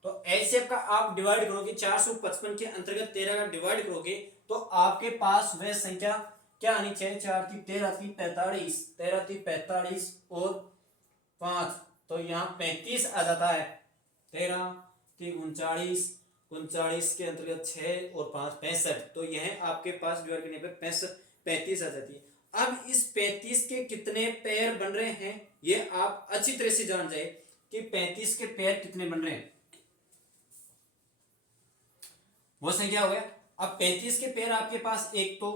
तो एचसीएफ का आप डिवाइड करोगे 455 के अंतर्गत 13 का डिवाइड करोगे तो आपके पास वह संख्या क्या आनी चाहिए? 4 की 13 थी 45, 13 थी 45 और 5, तो यहाँ 35 आ जाता है। 13 की 39, 39 के अंतर्गत 6 और 5 65, तो यह आपके पास डिवाइड करने पे 35 आ जाती है। अब इस 35 के कितने पेयर बन रहे हैं ये आप अच्छी तरह से जान जाए कि 35 के पेयर कितने बन रहे हैं। वो संख्या हो गया। अब 35 के पेयर आपके पास एक तो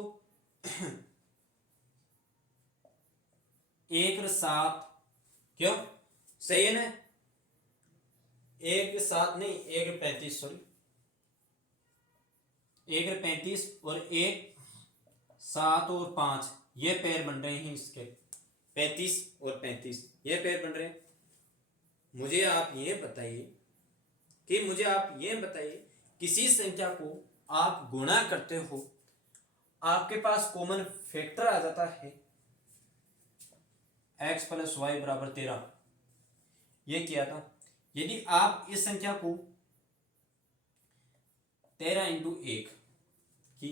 1 7, क्यों सही है ना? 1 7 नहीं 1 35, सॉरी 1 35 और 1 7 और 5 ये पेयर बन रहे हैं इसके। 35 और 35 ये पेयर बन रहे हैं। मुझे आप ये बताइए किसी संख्या को आप गुणा करते हो, आपके पास कॉमन फैक्टर आ जाता है x + y = 13। ये किया था। यदि आप इस संख्या को 13 × 1 की,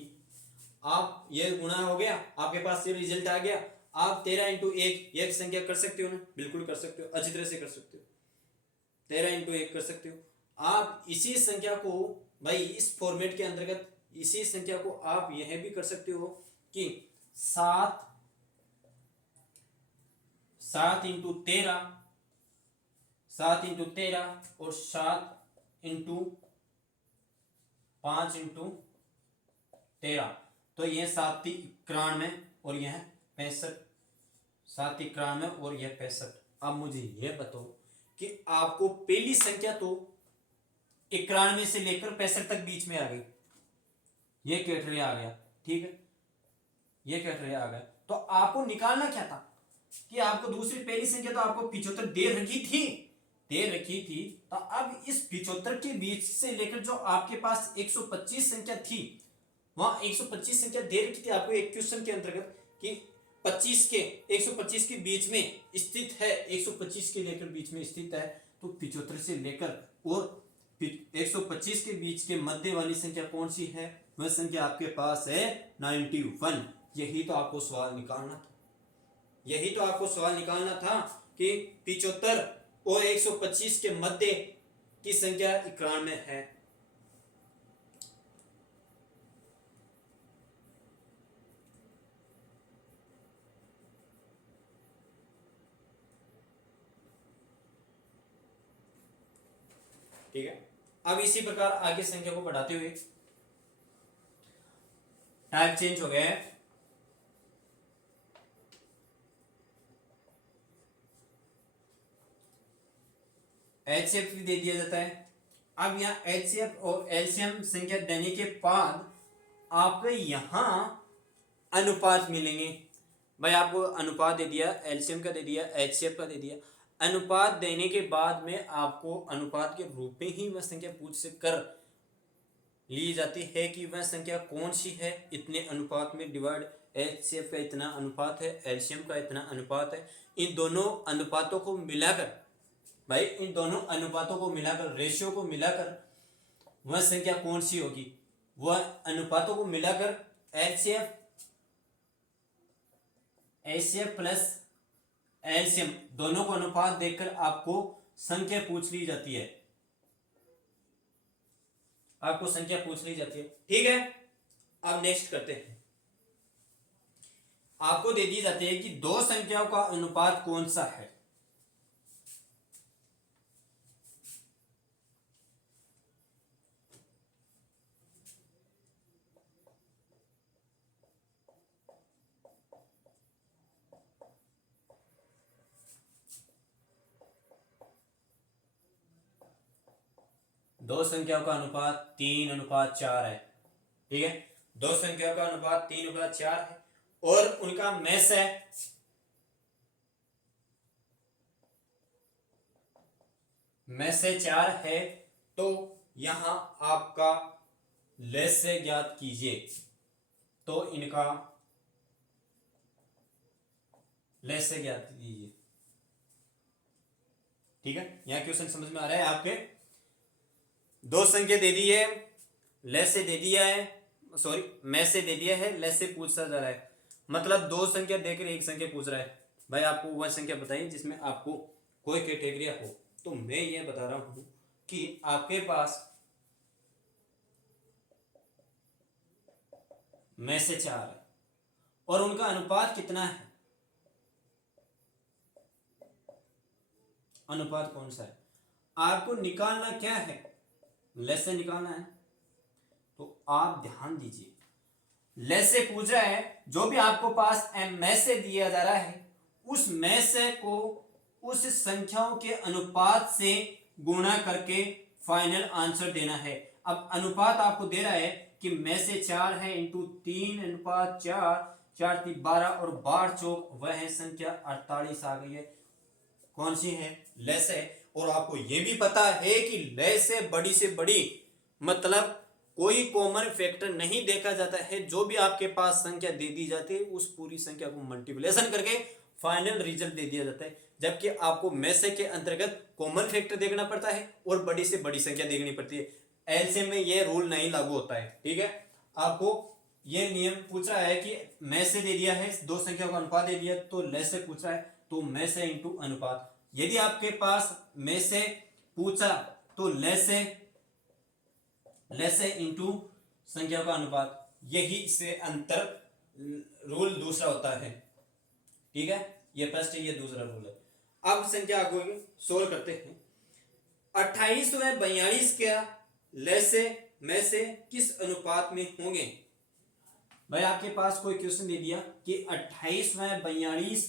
आप ये गुणा हो गया, आपके पास ये रिजल्ट आ गया। आप 13 × 1 एक संख्या कर सकते हो ना? बिल्कुल कर सकते हो, अच्छी तरह से कर सकते हो। 13 × 1 कर सकते हो। आप इसी संख्या को भाई इस फॉर्मेट के अंतर्गत इसी संख्या को आप यह भी कर सकते हो कि 7 × 13 और 7 × 5 × 13, तो यह 7 × 91 और यह 65, 7 × 91 और यह 65। अब मुझे यह बताओ कि आपको पहली संख्या तो 91 से लेकर 65 तक बीच में आ गई, ये क्राइटेरिया आ गया, ठीक है, ये क्राइटेरिया आ गया। तो आपको निकालना क्या था कि आपको दूसरी पहली संख्या तो आपको 75 दे रखी थी, तो अब इस 75 के बीच से लेकर जो आपके पास 125 संख्या थी, वहां 125 संख्या दे रखी थी आपको एक क्वेश्चन के अंतर्गत कि 125 के बीच में स्थित है, 125 के लेकर बीच में स्थित है, तो 75 से लेकर और 125 के बीच के मध्य वाली संख्या कौन सी है? वह संख्या आपके पास है 91। यही तो आपको सवाल निकालना था कि 75 और 125 के मध्य की संख्या 91 है। ठीक है। अब इसी प्रकार आगे संख्या को बढ़ाते हुए टाइप चेंज हो गया है। एचसीएफ भी दे दिया जाता है। अब यहाँ एचसीएफ और एलसीएम संख्या देने के बाद आपको यहाँ अनुपात मिलेंगे। भाई आपको अनुपात दे दिया, एलसीएम का दे दिया, एचसीएफ का दे दिया। अनुपात देने के बाद में आपको अनुपात के रूप में ही वह संख्या पूछ से कर ली जाती है कि वह संख्या कौन सी है। इतने अनुपात में डिवाइड, एचसीएफ का इतना अनुपात है, एलसीएम का इतना अनुपात है। इन दोनों अनुपातों को मिलाकर रेशियो को मिलाकर वह संख्या कौन सी होगी? वह अनुपातों को मिलाकर एचसीएफ प्लस एलसीएम दोनों को अनुपात देखकर आपको संख्या पूछ ली जाती है। ठीक है। अब नेक्स्ट करते हैं। आपको दे दी जाती है कि दो संख्याओं का अनुपात कौन सा है। दो संख्याओं का अनुपात 3:4 है। ठीक है, दो संख्याओं का अनुपात 3:4 है और उनका मैस है में से 4 है, तो यहां आपका लेस से ज्ञात कीजिए। तो इनका लेस से ज्ञात कीजिए। ठीक है, यहां क्वेश्चन समझ में आ रहा है आपके? दो संख्या दे दी है, लेस से दे दिया है, सॉरी में से दे दिया है, लेस से पूछा जा रहा है। मतलब दो संख्या देकर एक संख्या पूछ रहा है, भाई आपको वह संख्या बताइए जिसमें आपको कोई कैटेगरी हो। तो मैं ये बता रहा हूं कि आपके पास में से 4 है और उनका अनुपात कितना है? अनुपात कौन सा है आपको निकालना क्या है? लेस से निकालना है। तो आप ध्यान दीजिए, लेस से पूछ रहा है, जो भी आपको पास में से दिया जा रहा है उस में से को उस संख्याओं के अनुपात से गुणा करके फाइनल आंसर देना है। अब अनुपात आपको दे रहा है कि में से 4 है इंटू 3 अनुपात 4, 4 3 12 और 12 चौक वह है संख्या 48 आ गई है। कौन सी है? लेस है। और आपको यह भी पता है कि लेस से बड़ी मतलब कोई कॉमन फैक्टर नहीं देखा जाता है। जो भी आपके पास संख्या दे दी जाती है उस पूरी संख्या को मल्टीप्लिकेशन करके फाइनल रिजल्ट दे दिया जाता है, जबकि आपको में से के अंतर्गत कॉमन फैक्टर देखना पड़ता है और बड़ी से बड़ी संख्या देखनी पड़ती है। एलसीएम में यह रूल नहीं लागू होता है। ठीक है, आपको यह नियम पूछ रहा है कि में से दे दिया है, दो संख्या का अनुपात दे दिया, तो लेस से पूछ रहा है तो में से इंटू अनुपात। यदि आपके पास में से पूछा तो लेस से इंटू संख्या का अनुपात, यही से अंतर रूल दूसरा होता है। ठीक है, ये फर्स्ट है, ये दूसरा रूल है। अब संख्या आगे सोल्व करते हैं। 28 व 42 क्या लेस से में से किस अनुपात में होंगे? भाई आपके पास कोई क्वेश्चन दे दिया कि 28 व 42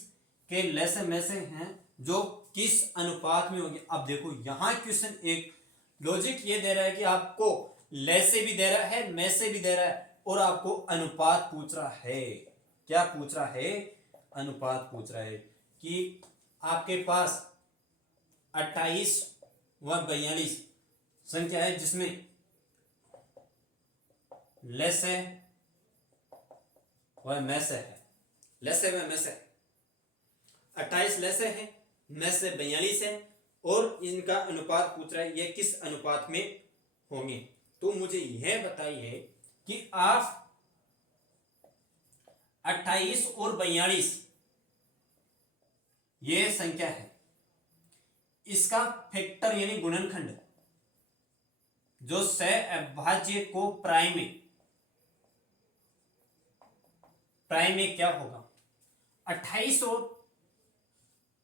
के लेस में से हैं जो किस अनुपात में होंगे। अब देखो यहां क्वेश्चन एक लॉजिक ये दे रहा है कि आपको लेस से भी दे रहा है, में से भी दे रहा है और आपको अनुपात पूछ रहा है। क्या पूछ रहा है? अनुपात पूछ रहा है कि आपके पास 28 व 42 संख्या है जिसमें लेस है वह में से है, लेस है वह में से है। 28 लेस है, में से 42 है और इनका अनुपात पूछ रहा है ये किस अनुपात में होंगे। तो मुझे यह बताइए कि आप 28 और 42 ये संख्या है, इसका फैक्टर यानी गुणनखंड जो सहअभाज्य को प्राइम में क्या होगा? 28 और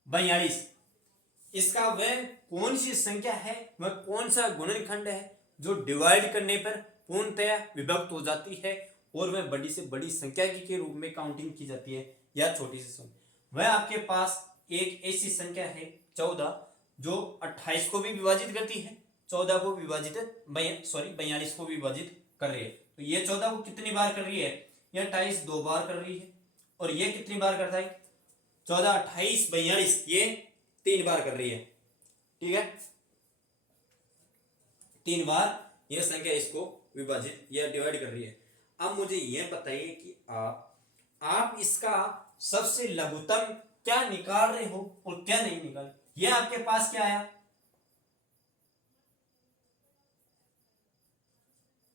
42 इसका वह कौन सी संख्या है, वह कौन सा गुणनखंड है जो डिवाइड करने पर पूर्णतया विभक्त हो जाती है और वह बड़ी से बड़ी संख्या के रूप में काउंटिंग की जाती है या छोटी सी संख्या। वह आपके पास एक ऐसी संख्या है 14 जो 28 को भी विभाजित करती है, 14 को विभाजित 42 को विभाजित कर रही है। तो ये 14 को कितनी बार कर रही है? ये 28 2 बार कर रही है। और ये कितनी बार करता है? 14 28 42 ये 3 बार कर रही है। ठीक है, 3 बार यह संख्या इसको विभाजित या डिवाइड कर रही है। अब मुझे यह बताइए कि आप इसका सबसे लघुत्तम क्या निकाल रहे हो और क्या नहीं निकाल। यह आपके पास क्या आया?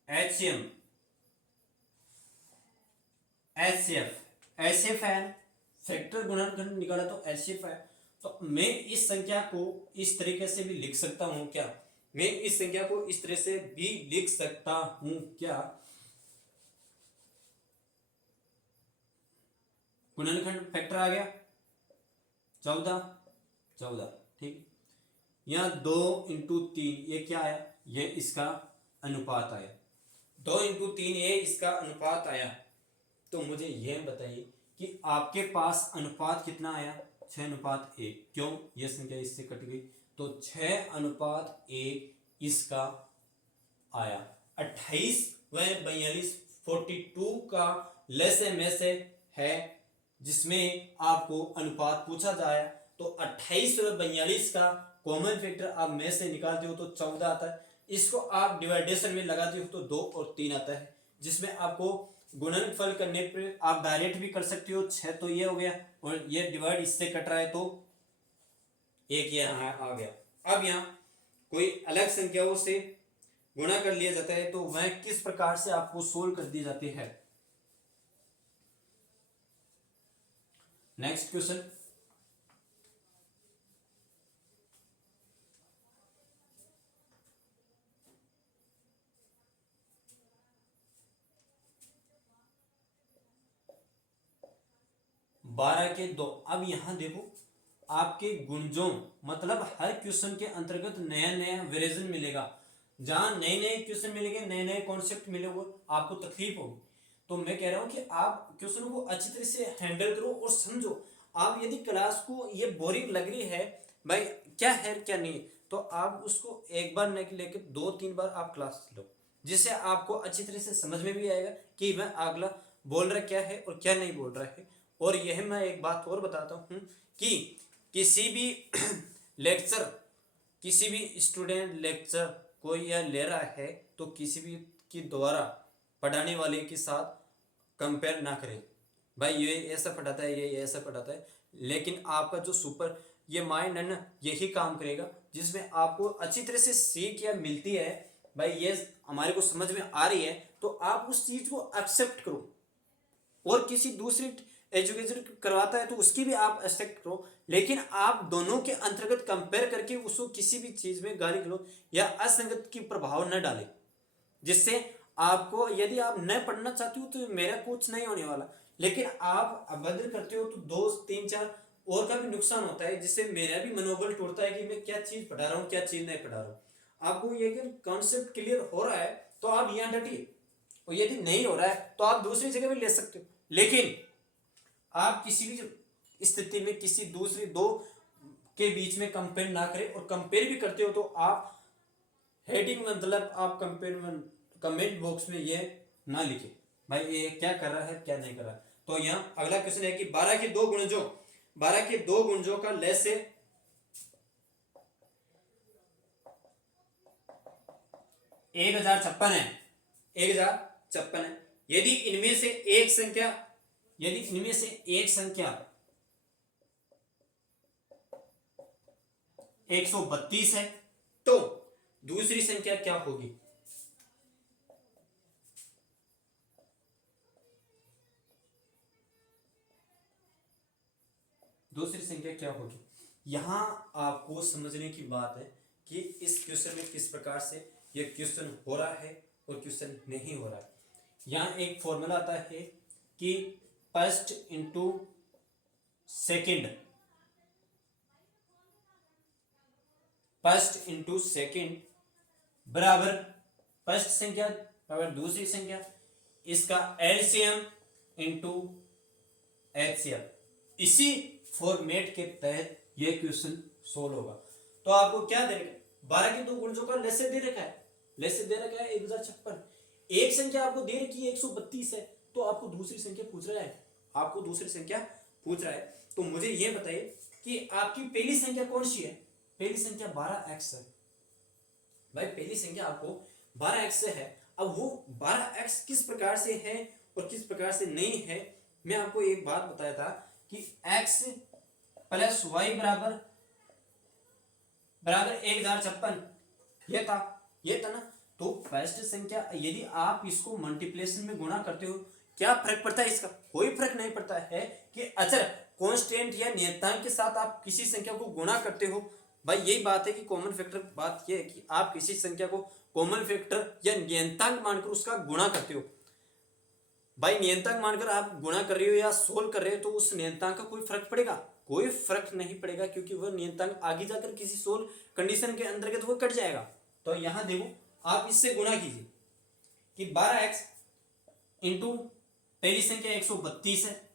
HCM HCF है, फैक्टर गुणनखंड निकाला तो HCF है। तो मैं इस संख्या को इस तरीके से भी लिख सकता हूं क्या? मैं इस संख्या को इस तरह से भी लिख सकता हूं क्या? गुणनखंड फैक्टर आ गया 14। ठीक, यहां 2 इंटू 3 ये क्या आया? ये इसका अनुपात आया। 2 इंटू 3 ये इसका अनुपात आया। तो मुझे यह बताइए कि आपके पास अनुपात कितना आया? 6:1। क्यों? यह संख्या इससे कट गई तो 6:1 इसका आया। 28 व 42 42 का लेस में से है जिसमें आपको अनुपात पूछा जाए तो 28 और 42 का कॉमन फैक्टर आप में से निकालते हो तो 14 आता है। इसको आप डिवाइडेशन में लगाते हो तो 2 और 3 आता है, जिसमें आपको गुणनफल करने पर आप डायरेक्ट भी कर सकते हो। 6 तो ये हो गया और ये डिवाइड इससे कट रहा है तो एक ये यहाँ आ गया। अब यहाँ कोई अलग संख्याओं से गुणा कर लिया जाता है तो वह किस प्रकार से आपको सोल्व कर दी जाती है। नेक्स्ट क्वेश्चन, बारह के दो। अब यहां देखो आपके गुणजों मतलब हर क्वेश्चन के अंतर्गत नया नया वेरिएशन मिलेगा। जहां नए नए क्वेश्चन मिलेंगे, नए नए कॉन्सेप्ट मिलेंगे, आपको तकलीफ होगी। तो मैं कह रहा हूं कि आप क्वेश्चन को अच्छी तरह से हैंडल करो और समझो। आप यदि क्लास को ये बोरिंग लग रही है भाई क्या है क्या नहीं, तो आप उसको एक बार नहीं लेकर 2-3 बार आप क्लास लो, जिससे आपको अच्छी तरह से समझ में भी आएगा कि वह अगला बोल रहा क्या है और क्या नहीं बोल रहा है। और यह मैं एक बात और बताता हूँ कि किसी भी लेक्चर, किसी भी स्टूडेंट लेक्चर कोई यह ले रहा है तो किसी भी के द्वारा पढ़ाने वाले के साथ कंपेयर ना करें। भाई ये ऐसा पढ़ाता है, ये ऐसा पढ़ाता है, लेकिन आपका जो सुपर ये माइंड है ना, यही काम करेगा जिसमें आपको अच्छी तरह से सीख या मिलती है। भाई ये हमारे को समझ में आ रही है तो आप उस चीज को एक्सेप्ट करो, और किसी दूसरी एजुकेशन करवाता है तो उसकी भी आप एक्सेप्ट करो, लेकिन आप दोनों के अंतर्गत कंपेयर करके उसको किसी भी चीज में गाली गलौज या असंगत की प्रभाव न डालें, जिससे आपको यदि आप न पढ़ना चाहते हो तो मेरा कुछ नहीं होने वाला, लेकिन आप अभद्र करते हो तो 2-3-4 और का भी नुकसान होता है, जिससे मेरा भी मनोबल टूटता है कि मैं क्या चीज पढ़ा रहा हूँ क्या चीज नहीं पढ़ा रहा हूँ। आपको ये कॉन्सेप्ट क्लियर हो रहा है तो आप यहाँ डटिए, और यदि नहीं हो रहा है तो आप दूसरी जगह भी ले सकते हो। लेकिन आप किसी भी स्थिति में किसी दूसरी दो के बीच में कंपेयर ना करें, और कंपेयर भी करते हो तो आप हेडिंग मतलब आप कमेंट बॉक्स में ये ना लिखे भाई ये क्या कर रहा है क्या नहीं कर रहा है। तो यहाँ अगला क्वेश्चन है कि 12 के दो गुणजों का लैसे 1056 है, 1056 है। यदि इनमें से एक संख्या 132 है तो दूसरी संख्या क्या होगी। दूसरी संख्या क्या होगी, यहां आपको समझने की बात है कि इस क्वेश्चन में किस प्रकार से यह क्वेश्चन हो रहा है और क्वेश्चन नहीं हो रहा है। यहां एक फॉर्मूला आता है कि फर्स्ट इंटू सेकेंड बराबर फर्स्ट संख्या बराबर दूसरी संख्या, इसका एलसीएम इंटू एचसीएफ। इसी फॉर्मेट के तहत यह क्वेश्चन सोल्व होगा। तो आपको क्या दे रखा है, 12 के दो गुणजों का लेसे दे रखा है, 1056। एक संख्या आपको दे रखी है 132 है तो आपको दूसरी संख्या पूछ रहा है, तो मुझे यह बताइए कि आपकी पहली संख्या कौन सी है। पहली संख्या 12x है भाई, पहली संख्या आपको 12x से है। अब वो 12x किस प्रकार से है और किस प्रकार से नहीं है, मैं आपको एक बात बताया था कि x प्लस वाई बराबर 1056 ये था ना। तो फर्स्ट संख्या यदि आप इसको मल्टीप्लिकेशन में गुणा करते हो क्या फर्क पड़ता है, इसका कोई फर्क नहीं पड़ता है कि अचर कांस्टेंट या नियतांक के साथ आप किसी संख्या को गुणा करते हो। भाई यही बात है कि कॉमन फैक्टर, बात यह है कि आप किसी संख्या को कॉमन फैक्टर या नियतांक मानकर उसका गुणा करते हो। भाई नियतांक मानकर आप गुणा कर रहे हो या सोल्व कर रहे हो तो उस नियतांक का कोई फर्क पड़ेगा, कोई फर्क नहीं पड़ेगा, क्योंकि वह नियतांक आगे जाकर किसी सोल्व कंडीशन के अंतर्गत वो कट जाएगा। तो यहां देखो आप इससे गुणा कीजिए कि 12x इंटू पहली संख्या 132 है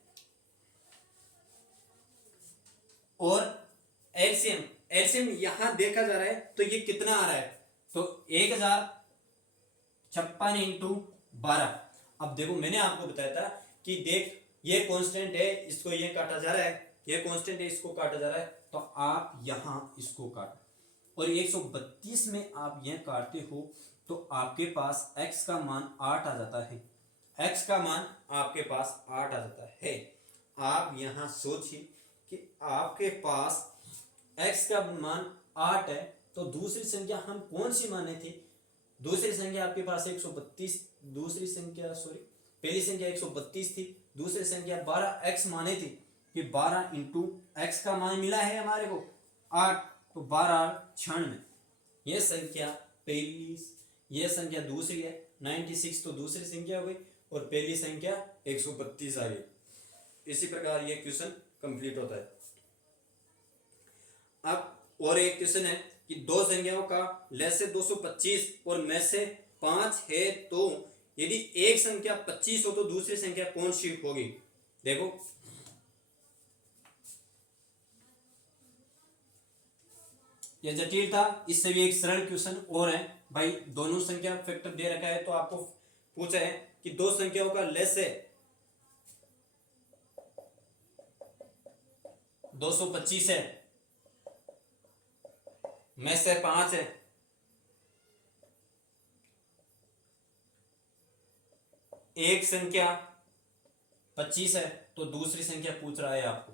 और एलसीएम यहां देखा जा रहा है तो ये कितना आ रहा है, तो 1056 इंटू 12। अब देखो मैंने आपको बताया था कि देख ये कांस्टेंट है, इसको ये काटा जा रहा है, ये कांस्टेंट है, इसको काटा जा रहा है, तो आप यहां इसको काटो और 132 में आप यह काटते हो तो आपके पास x का मान 8 आ जाता है। x का मान आपके पास 8 आ जाता है। आप यहां सोचिए कि आपके पास x का मान 8 है, तो दूसरी संख्या हम कौन सी माने थे? दूसरी संख्या आपके पास 132, दूसरी संख्या सॉरी पहली संख्या 132 थी, दूसरी संख्या 12x माने थी कि 12 इंटू एक्स का मान मिला है हमारे को 8, तो 12 96। ये संख्या पहली, ये संख्या दूसरी है, 96 तो दूसरी संख्या हो गई और पहली संख्या 132 आ गई। इसी प्रकार ये क्वेश्चन कंप्लीट होता है। अब और एक क्वेश्चन है कि दो संख्याओं का लेस से 225 और में से 5 है, तो यदि एक संख्या 25 हो तो दूसरी संख्या कौन सी होगी? देखो यह जटिल था, इससे भी एक सरल क्वेश्चन और है भाई। दोनों संख्या फैक्टर दे रखा है तो आपको पूछा है कि दो संख्याओं का लेस है 225 है, में से 5 है, एक संख्या 25 है, तो दूसरी संख्या पूछ रहा है आपको,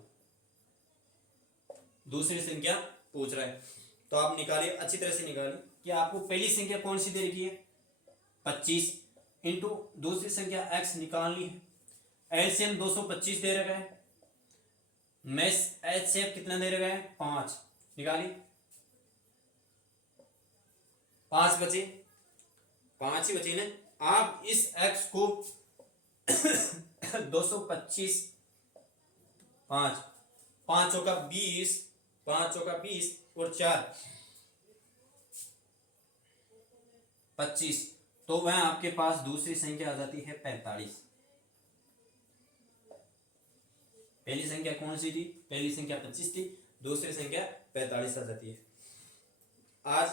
दूसरी संख्या पूछ रहा है। तो आप निकालिए, अच्छी तरह से निकालिए कि आपको पहली संख्या कौन सी दे रखी है 25 इंटू दूसरी संख्या x निकालनी है। एलसीएम 225 दे रखा है, मेस एचसीएफ कितना दे रखा है 5, निकालिए 5 बचे, 5 ही बचे ना। आप इस x को 225 5 5 चौका 20, 5 चौका 20 और 4 25, तो वह आपके पास दूसरी संख्या आ जाती है 45। पहली संख्या कौन सी थी? पहली संख्या 25 थी, दूसरी संख्या 45 आ जाती है। आज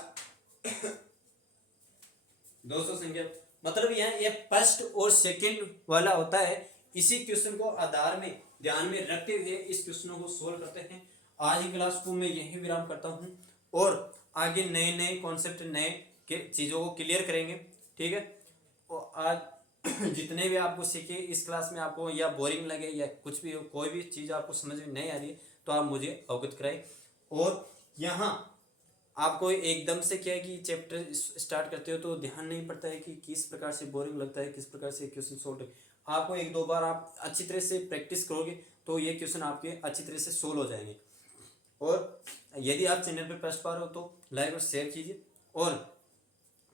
200 संख्या मतलब ये फर्स्ट और सेकंड वाला होता है। इसी क्वेश्चन को आधार में ध्यान में रखते हुए इस क्वेश्चन को सोल्व करते हैं। आज की क्लास को मैं यही विराम करता हूं और आगे नए नए कॉन्सेप्ट नए के चीज़ों को क्लियर करेंगे, ठीक है। और आज जितने भी आपको सीखे इस क्लास में आपको या बोरिंग लगे या कुछ भी हो, कोई भी चीज़ आपको समझ में नहीं आ रही है तो आप मुझे अवगत कराएं। और यहाँ आपको एकदम से क्या है कि चैप्टर स्टार्ट करते हो तो ध्यान नहीं पड़ता है कि किस प्रकार से बोरिंग लगता है, किस प्रकार से क्वेश्चन सोल्व। आपको एक दो बार आप अच्छी तरह से प्रैक्टिस करोगे तो ये क्वेश्चन आपके अच्छी तरह से सोल्व हो जाएंगे। और यदि आप चैनल पर फर्स्ट बार हो तो लाइक और शेयर कीजिए और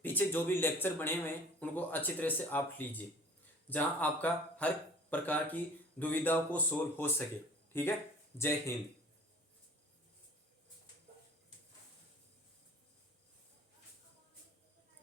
पीछे जो भी लेक्चर बने हुए हैं उनको अच्छी तरह से आप लीजिए, जहां आपका हर प्रकार की दुविधाओं को सोल्व हो सके, ठीक है। जय हिंद।